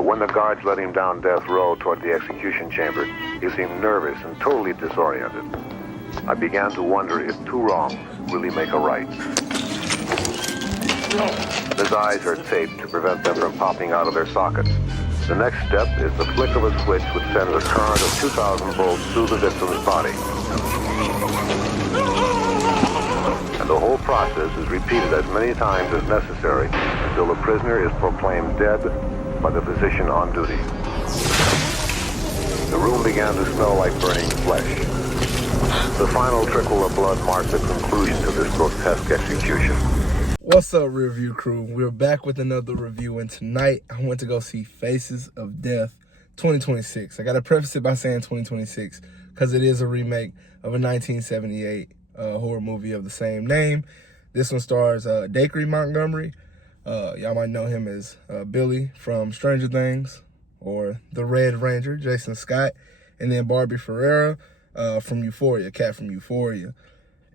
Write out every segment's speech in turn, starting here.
But when the guards led him down death row toward the execution chamber, he seemed nervous and totally disoriented. I began to wonder if two wrongs really make a right. His eyes are taped to prevent them from popping out of their sockets. The next step is the flick of a switch which sends a current of 2,000 volts through the victim's body. And the whole process is repeated as many times as necessary until the prisoner is proclaimed dead by the physician on duty. The room began to smell like burning flesh. The final trickle of blood marked the conclusion to this grotesque execution. What's up, Rearview crew? We're back with another review, and tonight I went to go see Faces of Death 2026. I gotta preface it by saying 2026 because it is a remake of a 1978 horror movie of the same name. This one stars Dacre Montgomery. Y'all might know him as Billy from Stranger Things, or the Red Ranger, Jason Scott, and then Barbie Ferreira from Euphoria, Cat from Euphoria.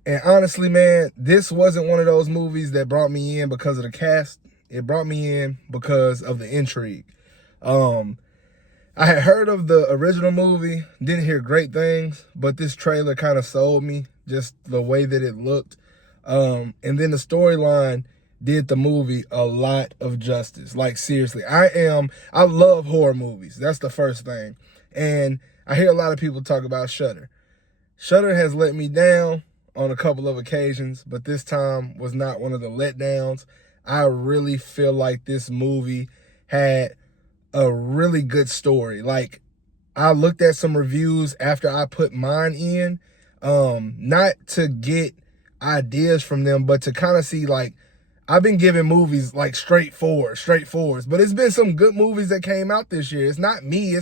And honestly, man, this wasn't one of those movies that brought me in because of the cast. It brought me in because of the intrigue. I had heard of the original movie, didn't hear great things, but this trailer kind of sold me, just the way that it looked. And then the storyline did the movie a lot of justice. Like, seriously, I love horror movies. That's the first thing. And I hear a lot of people talk about Shudder. Shudder has let me down on a couple of occasions, but this time was not one of the letdowns. I really feel like this movie had a really good story. Like, I looked at some reviews after I put mine in, not to get ideas from them, but to kind of see, like, I've been giving movies like straightforwards, but it's been some good movies that came out this year. It's not me,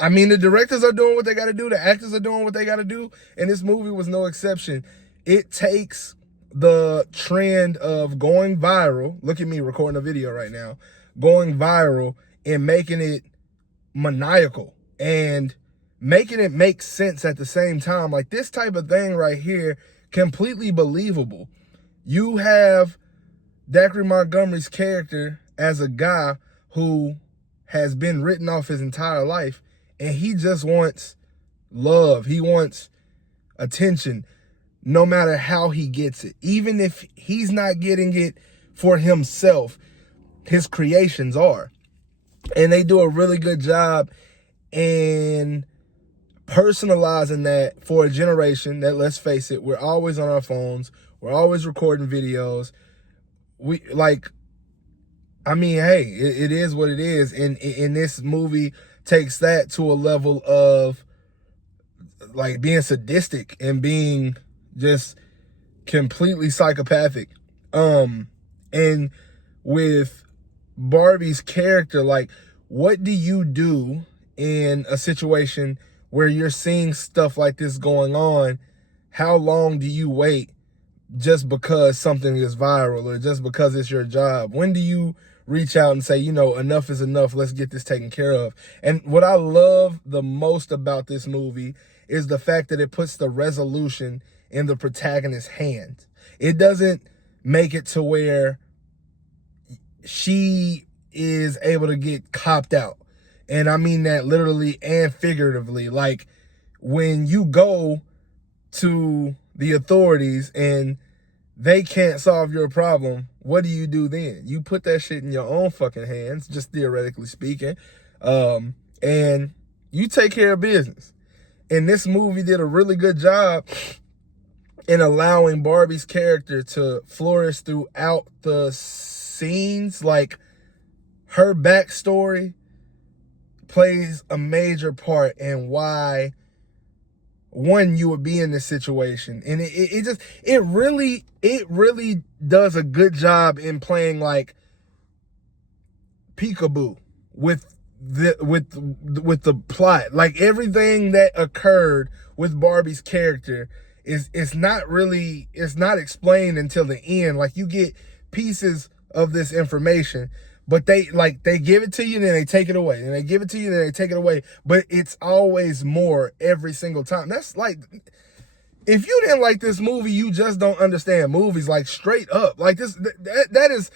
I mean, the directors are doing what they got to do. The actors are doing what they got to do. And this movie was no exception. It takes the trend of going viral. Look at me recording a video right now. Going viral and making it maniacal and making it make sense at the same time. Like, this type of thing right here, completely believable. You have Dacre Montgomery's character as a guy who has been written off his entire life. And he just wants love. He wants attention, no matter how he gets it. Even if he's not getting it for himself, his creations are. And they do a really good job in personalizing that for a generation that, let's face it, we're always on our phones. We're always recording videos. Hey, it is what it is. And in this movie takes that to a level of, like, being sadistic and being just completely psychopathic. And with Barbie's character, like, what do you do in a situation where you're seeing stuff like this going on? How long do you wait just because something is viral or just because it's your job? When do you reach out and say, you know, enough is enough, let's get this taken care of? And what I love the most about this movie is the fact that it puts the resolution in the protagonist's hands. It doesn't make it to where she is able to get copped out. And I mean that literally and figuratively. Like, when you go to the authorities and they can't solve your problem, what do you do then? You put that shit in your own fucking hands, just theoretically speaking, and you take care of business. And this movie did a really good job in allowing Barbie's character to flourish throughout the scenes. Like, her backstory plays a major part in why, one, you would be in this situation. And it really does a good job in playing like peekaboo with the plot. Like, everything that occurred with Barbie's character it's not explained until the end. Like, you get pieces of this information, but they give it to you and then they take it away, and they give it to you and then they take it away. But it's always more every single time. That's like, if you didn't like this movie, you just don't understand movies. Like, straight up. Like, that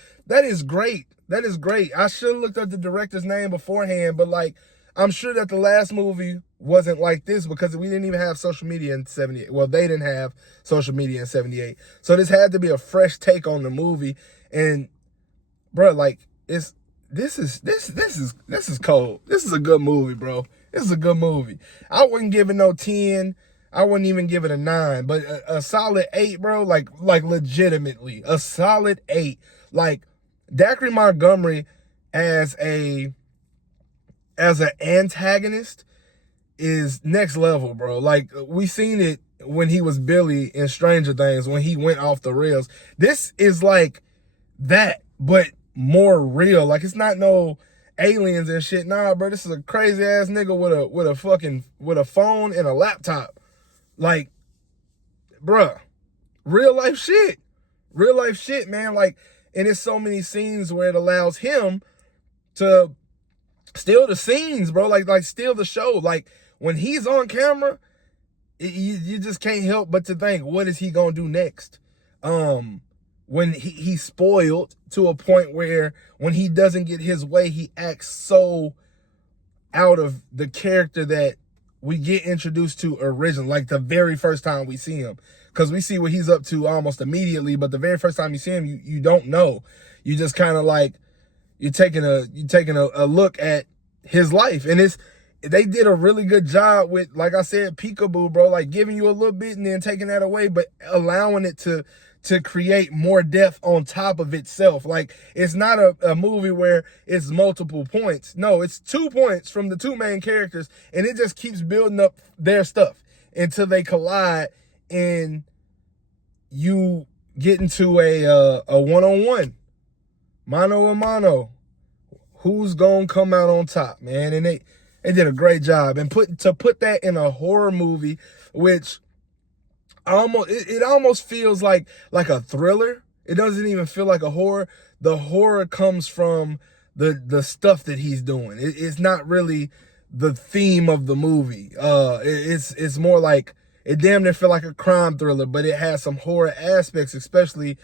is great. That is great. I should have looked up the director's name beforehand, but like, I'm sure that the last movie wasn't like this because we didn't even have social media in 78. Well, they didn't have social media in 78. So this had to be a fresh take on the movie. And bro, like, this is cold. This is a good movie, bro. This is a good movie. I wouldn't give it no 10. I wouldn't even give it a 9, but a solid 8, bro. Like legitimately, a solid 8. Like, Dacre Montgomery as an antagonist is next level, bro. Like, we seen it when he was Billy in Stranger Things, when he went off the rails. This is like that, but more real. Like, it's not no aliens and shit. Nah, bro, this is a crazy ass nigga with a phone and a laptop. Like, bruh, real life shit. Real life shit, man. Like, and it's so many scenes where it allows him to steal the scenes, bro. Like steal the show. Like, when he's on camera, you just can't help but to think, what is he gonna do next? When he's spoiled to a point where when he doesn't get his way, he acts so out of the character that we get introduced to originally, like the very first time we see him. Because we see what he's up to almost immediately, but the very first time you see him, you don't know. You just kind of like, you're taking a look at his life. And they did a really good job with, like I said, peekaboo, bro, like giving you a little bit and then taking that away, but allowing it to create more depth on top of itself. Like, it's not a movie where it's multiple points. No, it's 2 points from the two main characters, and it just keeps building up their stuff until they collide and you get into a one-on-one, mano a mano. Who's gonna come out on top, man? And they did a great job. And to put that in a horror movie, which it almost feels like a thriller. It doesn't even feel like a horror. The horror comes from the stuff that he's doing. It's not really the theme of the movie. It's more like, it damn near feel like a crime thriller, but it has some horror aspects, especially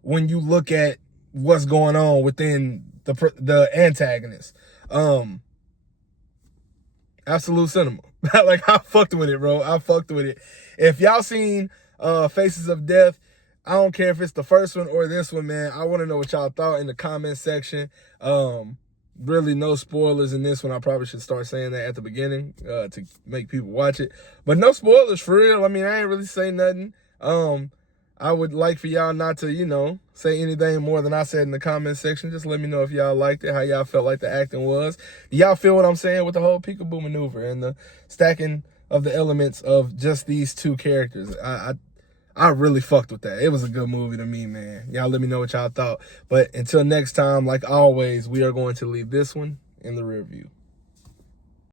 when you look at what's going on within the antagonist. Absolute cinema. Like, I fucked with it, bro. I fucked with it. If y'all seen Faces of Death, I don't care if it's the first one or this one, man. I want to know what y'all thought in the comment section. Really no spoilers in this one. I probably should start saying that at the beginning to make people watch it. But no spoilers for real. I mean, I ain't really say nothing. I would like for y'all not to, say anything more than I said in the comment section. Just let me know if y'all liked it, how y'all felt like the acting was. Do y'all feel what I'm saying with the whole peekaboo maneuver and the stacking of the elements of just these two characters? I really fucked with that. It was a good movie to me, man. Y'all let me know what y'all thought. But until next time, like always, we are going to leave this one in the rear view.